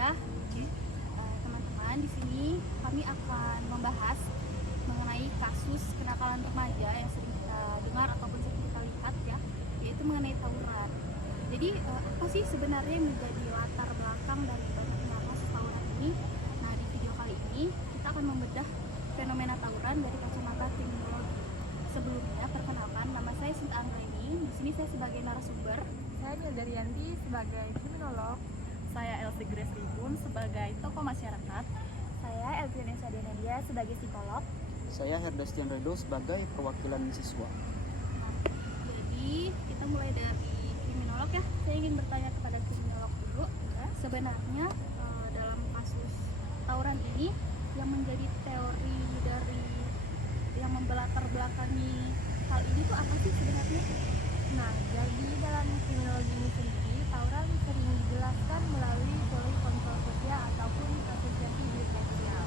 ya. Oke. Teman-teman, di sini kami akan membahas mengenai kasus kenakalan remaja yang sering kita dengar ataupun sering kita lihat ya, yaitu mengenai tawuran. Jadi apa sih sebenarnya yang menjadi latar belakang dari banyaknya kasus tawuran ini? Nah, di video kali ini kita akan membedah fenomena tawuran dari kacamata kriminologi. Sebelumnya, perkenalkan, nama saya Sinta Anggraini. Di sini saya sebagai narasumber. Saya Nilda Rianti sebagai kriminolog. Saya Elsie Grace Ribun sebagai tokoh masyarakat. Saya Elvina Nadia sebagai psikolog. Saya Herdastian Redo sebagai perwakilan siswa. Nah, jadi kita mulai dari kriminolog ya. Saya ingin bertanya kepada kriminolog dulu. Sebenarnya dalam kasus tawuran ini yang menjadi teori dari yang membelatar belakangi hal ini tuh apa sih sebenarnya? Nah, jadi dalam kriminologi ini sendiri, tawuran sering dijelaskan melalui teori kontrol sosial ataupun asosiasi diferensial,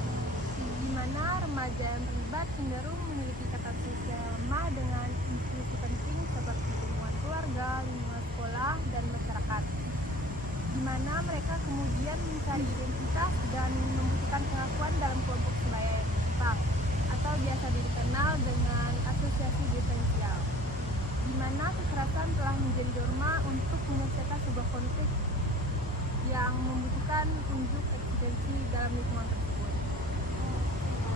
di mana remaja yang terlibat cenderung memiliki kata sosial lemah dengan institusi penting seperti lingkungan keluarga, lingkungan sekolah, dan masyarakat, di mana mereka kemudian mencari identitas dan membutuhkan pengakuan dalam kelompok sebaya yang menyimpang, atau biasa dikenal dengan asosiasi diferensial, di mana kekerasan telah menjadi norma untuk menyelesaikan sebuah konflik yang membutuhkan unjuk eksistensi dalam lingkungan tersebut.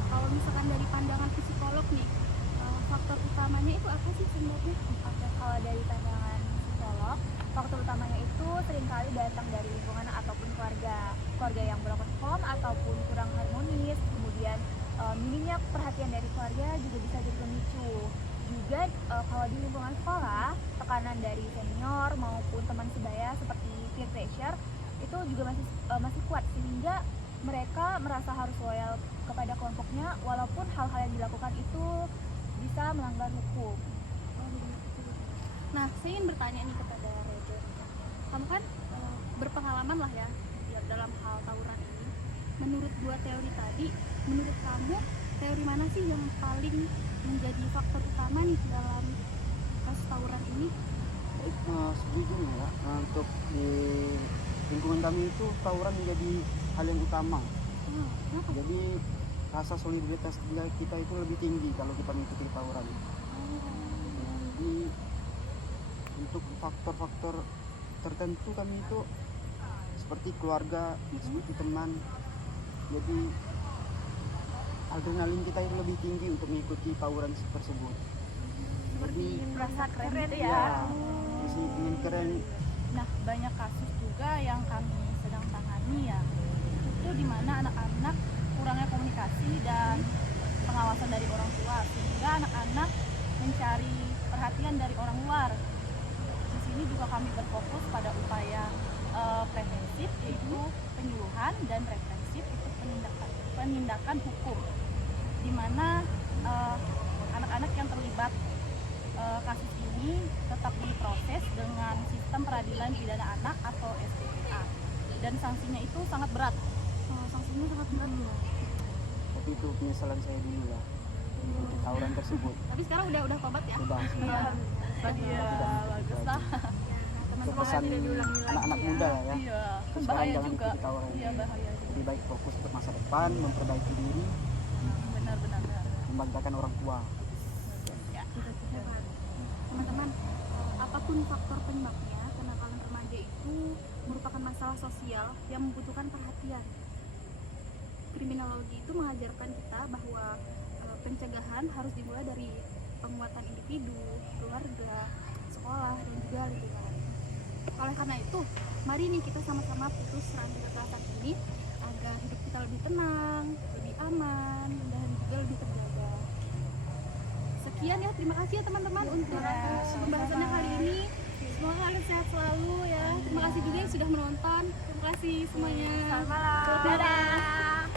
Kalau misalkan dari pandangan psikolog nih, faktor utamanya itu apa sih sebenarnya? Oke, kalau dari pandangan psikolog, faktor utamanya itu seringkali datang dari lingkungan ataupun keluarga yang berkonflik ataupun kurang harmonis, kemudian minimnya perhatian dari keluarga juga bisa jadi pemicu. Juga kalau di lingkungan sekolah, tekanan dari senior maupun teman sebaya seperti peer pressure itu juga masih kuat, sehingga mereka merasa harus loyal kepada kelompoknya walaupun hal-hal yang dilakukan itu bisa melanggar hukum. Nah, saya ingin bertanya nih kepada Rejo. Kamu kan berpengalaman lah ya dalam hal tawuran ini. Menurut dua teori tadi, menurut kamu teori mana sih yang paling menjadi faktor utama nih dalam kasus tawuran ini? Sejujurnya ya, untuk di lingkungan kami itu tawuran menjadi hal yang utama. Kenapa? Jadi rasa solidaritas kita itu lebih tinggi kalau kita mengikuti tawuran. Jadi untuk faktor-faktor tertentu kami itu seperti keluarga, seperti teman. Jadi adrenalin kita itu lebih tinggi untuk mengikuti tawuran tersebut. Seperti merasa keren Ya, ya. ingin keren. Nah, banyak kasus juga yang kami sedang tangani ya. Itu di mana anak-anak kurangnya komunikasi dan pengawasan dari orang tua, sehingga anak-anak mencari perhatian dari orang luar. Di sini juga kami berfokus pada upaya preventif, yaitu penyuluhan, dan represif itu penindakan hukum, di mana anak-anak yang terlibat kasus ini tetap diproses dengan sistem peradilan pidana anak atau SPPA, dan sanksinya itu sangat berat. Sanksinya sangat berat loh. Tapi itu penyesalan saya dulu ya untuk tawuran tersebut. Tapi sekarang udah tobat ya? Sudah. Iya, bagus lah. Untuk pesan anak-anak muda ya. Iya, kan Sekarang bahaya jangan juga. ikuti tawuran. Iya, bahaya. Lebih baik fokus untuk masa depan, memperbaiki diri, Benar. membanggakan orang tua. Ya. Teman-teman, apapun faktor penyebabnya, kenakalan remaja itu merupakan masalah sosial yang membutuhkan perhatian. Kriminologi itu mengajarkan kita bahwa pencegahan harus dimulai dari penguatan individu, keluarga, sekolah, dan juga lingkungan. Oleh karena itu, mari nih kita sama-sama putus rantai kekerasan ini agar hidup kita lebih tenang, lebih aman, dan juga lebih terjaga. Sekian ya, terima kasih ya teman-teman untuk pembahasannya kali ini. Semoga kalian sehat selalu ya. Terima kasih juga yang sudah menonton. Terima kasih semuanya. Selamat malam. Dadah.